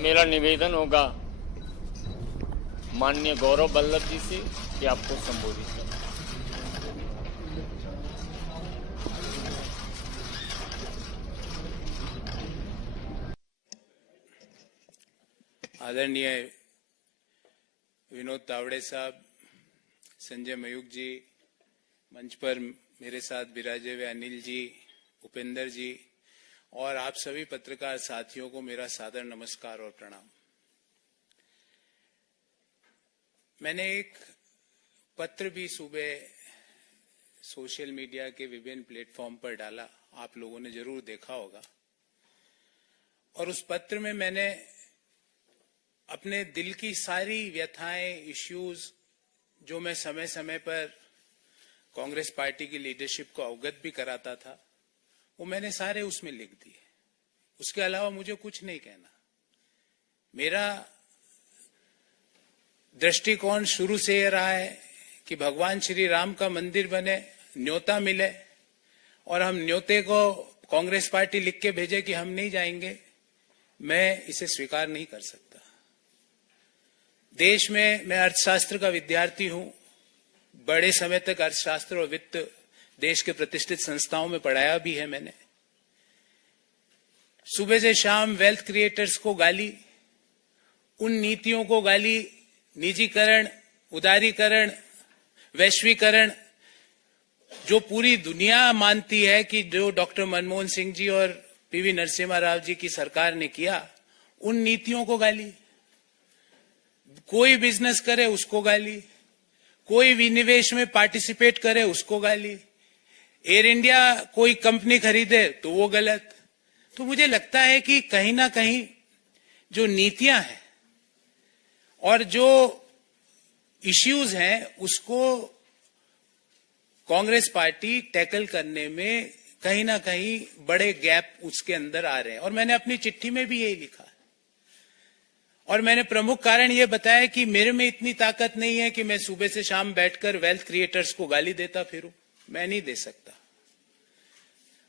मेरा निवेदन होगा माननीय गौरव वल्लभ जी से कि आपको संबोधित करें। आदरणीय विनोद तावड़े साहब, संजय मयूख जी, मंच पर मेरे साथ विराजे हुए अनिल जी, उपेंद्र जी और आप सभी पत्रकार साथियों को मेरा सादर नमस्कार और प्रणाम। मैंने एक पत्र भी सुबह सोशल मीडिया के विभिन्न प्लेटफॉर्म पर डाला, आप लोगों ने जरूर देखा होगा। और उस पत्र में मैंने अपने दिल की सारी व्यथाएं, इश्यूज जो मैं समय समय पर कांग्रेस पार्टी की लीडरशिप को अवगत भी कराता था, वो मैंने सारे उसमें लिख दिए। उसके अलावा मुझे कुछ नहीं कहना। मेरा दृष्टिकोण शुरू से यह रहा है कि भगवान श्री राम का मंदिर बने, न्योता मिले और हम न्योते को कांग्रेस पार्टी लिख के भेजे कि हम नहीं जाएंगे, मैं इसे स्वीकार नहीं कर सकता। देश में मैं अर्थशास्त्र का विद्यार्थी हूं, बड़े समय तक अर्थशास्त्र और वित्त देश के प्रतिष्ठित संस्थाओं में पढ़ाया भी है मैंने। सुबह से शाम वेल्थ क्रिएटर्स को गाली, उन नीतियों को गाली, निजीकरण, उदारीकरण, वैश्वीकरण, जो पूरी दुनिया मानती है कि जो डॉक्टर मनमोहन सिंह जी और पीवी नरसिम्हा राव जी की सरकार ने किया, उन नीतियों को गाली। कोई बिजनेस करे उसको गाली, कोई विनिवेश में पार्टिसिपेट करे उसको गाली, एयर इंडिया कोई कंपनी खरीदे तो वो गलत। तो मुझे लगता है कि कहीं ना कहीं जो नीतियां हैं और जो इश्यूज हैं उसको कांग्रेस पार्टी टैकल करने में कहीं ना कहीं बड़े गैप उसके अंदर आ रहे हैं। और मैंने अपनी चिट्ठी में भी यही लिखा। और मैंने प्रमुख कारण यह बताया कि मेरे में इतनी ताकत नहीं है कि मैं सुबह से शाम बैठकर वेल्थ क्रिएटर्स को गाली देता फिरूं, मैं नहीं दे सकता।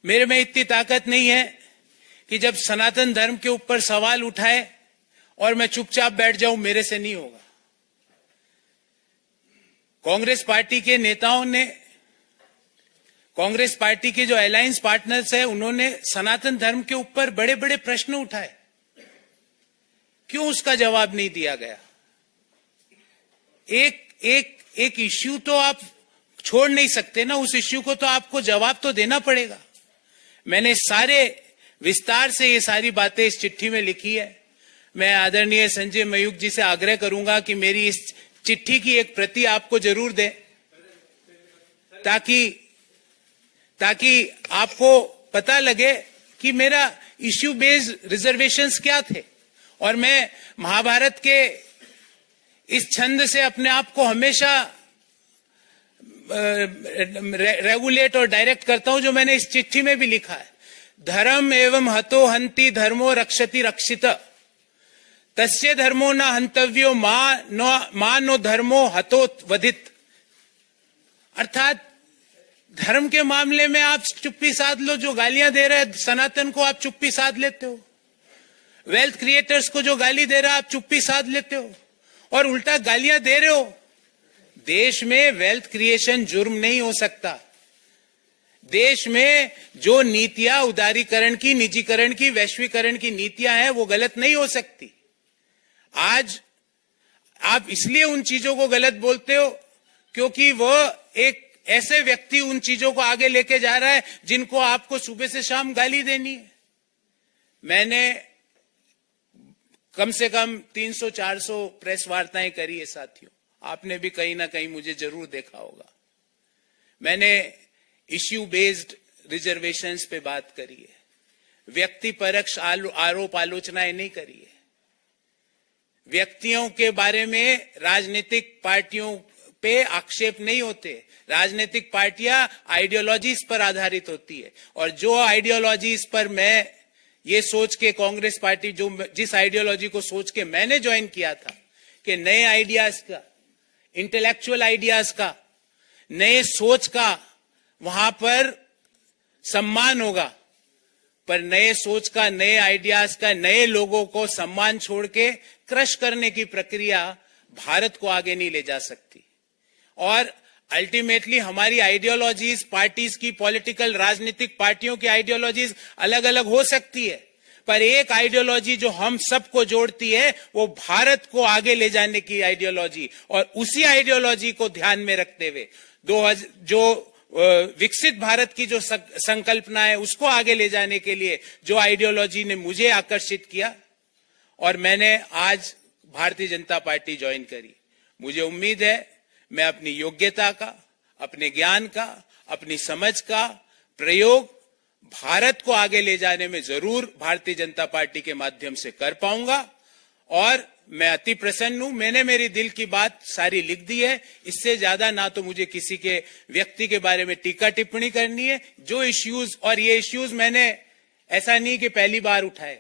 मेरे में इतनी ताकत नहीं है कि जब सनातन धर्म के ऊपर सवाल उठाए और मैं चुपचाप बैठ जाऊं, मेरे से नहीं होगा। कांग्रेस पार्टी के नेताओं ने, कांग्रेस पार्टी के जो अलायंस पार्टनर्स हैं, उन्होंने सनातन धर्म के ऊपर बड़े बड़े प्रश्न उठाए, क्यों उसका जवाब नहीं दिया गया? एक इश्यू तो आप छोड़ नहीं सकते ना, उस इश्यू को तो आपको जवाब तो देना पड़ेगा। मैंने सारे विस्तार से ये सारी बातें इस चिट्ठी में लिखी है। मैं आदरणीय संजय मयूख जी से आग्रह करूंगा कि मेरी इस चिट्ठी की एक प्रति आपको जरूर दें, ताकि आपको पता लगे कि मेरा इश्यू बेस्ड रिजर्वेशंस क्या थे। और मैं महाभारत के इस छंद से अपने आप को हमेशा रेगुलेट और डायरेक्ट करता हूं, जो मैंने इस चिट्ठी में भी लिखा है। धर्म एवं हतो हंति धर्मो रक्षति रक्षित, तस्य धर्मो न हंतव्यो मा नो धर्मो हतो वधित। अर्थात धर्म के मामले में आप चुप्पी साध लो, जो गालियां दे रहे हैं सनातन को आप चुप्पी साध लेते हो, वेल्थ क्रिएटर्स को जो गाली दे रहा है आप चुप्पी साध लेते हो, और उल्टा गालियां दे रहे हो। देश में वेल्थ क्रिएशन जुर्म नहीं हो सकता। देश में जो नीतियां उदारीकरण की, निजीकरण की, वैश्वीकरण की नीतियां हैं, वो गलत नहीं हो सकती। आज आप इसलिए उन चीजों को गलत बोलते हो क्योंकि वो एक ऐसे व्यक्ति उन चीजों को आगे लेके जा रहा है जिनको आपको सुबह से शाम गाली देनी है। मैंने कम से कम 300-400 प्रेस वार्ताएं करी है साथियों, आपने भी कहीं ना कहीं मुझे जरूर देखा होगा। मैंने इश्यू बेस्ड रिजर्वेशंस पे बात करी है, व्यक्ति परक्ष आरोप आलोचनाएं नहीं करी है। व्यक्तियों के बारे में राजनीतिक पार्टियों पे आक्षेप नहीं होते। राजनीतिक पार्टियां आइडियोलॉजीज पर आधारित होती है, और जो आइडियोलॉजीज पर मैं ये सोच के कांग्रेस पार्टी, जिस आइडियोलॉजी को सोच के मैंने ज्वाइन किया था कि नए आइडियाज का, इंटेलेक्चुअल आइडियाज का, नए सोच का वहां पर सम्मान होगा, पर नए सोच का, नए आइडियाज का, नए लोगों को सम्मान छोड़ के क्रश करने की प्रक्रिया भारत को आगे नहीं ले जा सकती। और अल्टीमेटली हमारी आइडियोलॉजीज, पार्टीज की, पॉलिटिकल राजनीतिक पार्टियों की आइडियोलॉजीज अलग अलग हो सकती है, पर एक आइडियोलॉजी जो हम सबको जोड़ती है वो भारत को आगे ले जाने की आइडियोलॉजी, और उसी आइडियोलॉजी को ध्यान में रखते हुए विकसित भारत की जो संकल्पना है उसको आगे ले जाने के लिए जो आइडियोलॉजी ने मुझे आकर्षित किया, और मैंने आज भारतीय जनता पार्टी ज्वाइन करी। मुझे उम्मीद है मैं अपनी योग्यता का, अपने ज्ञान का, अपनी समझ का प्रयोग भारत को आगे ले जाने में जरूर भारतीय जनता पार्टी के माध्यम से कर पाऊंगा। और मैं अति प्रसन्न हूं, मैंने मेरी दिल की बात सारी लिख दी है। इससे ज्यादा ना तो मुझे किसी के व्यक्ति के बारे में टीका टिप्पणी करनी है। जो इश्यूज, और ये इश्यूज मैंने ऐसा नहीं कि पहली बार उठाए,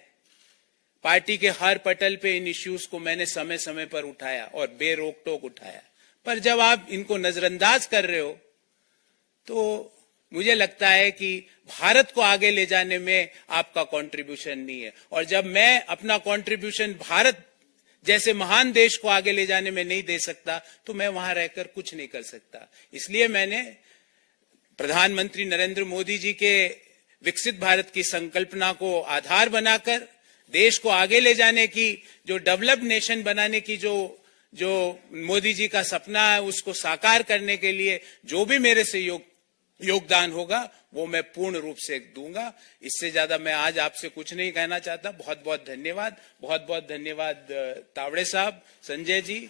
पार्टी के हर पटल पे इन इश्यूज को मैंने समय समय पर उठाया और बेरोक टोक उठाया। पर जब आप इनको नजरअंदाज कर रहे हो तो मुझे लगता है कि भारत को आगे ले जाने में आपका कंट्रीब्यूशन नहीं है। और जब मैं अपना कंट्रीब्यूशन भारत जैसे महान देश को आगे ले जाने में नहीं दे सकता तो मैं वहां रहकर कुछ नहीं कर सकता। इसलिए मैंने प्रधानमंत्री नरेंद्र मोदी जी के विकसित भारत की संकल्पना को आधार बनाकर देश को आगे ले जाने की, जो डेवलप्ड नेशन बनाने की जो मोदी जी का सपना है उसको साकार करने के लिए जो भी मेरे से योगदान होगा वो मैं पूर्ण रूप से दूंगा। इससे ज्यादा मैं आज आपसे कुछ नहीं कहना चाहता। बहुत बहुत धन्यवाद। बहुत बहुत धन्यवाद तावड़े साहब, संजय जी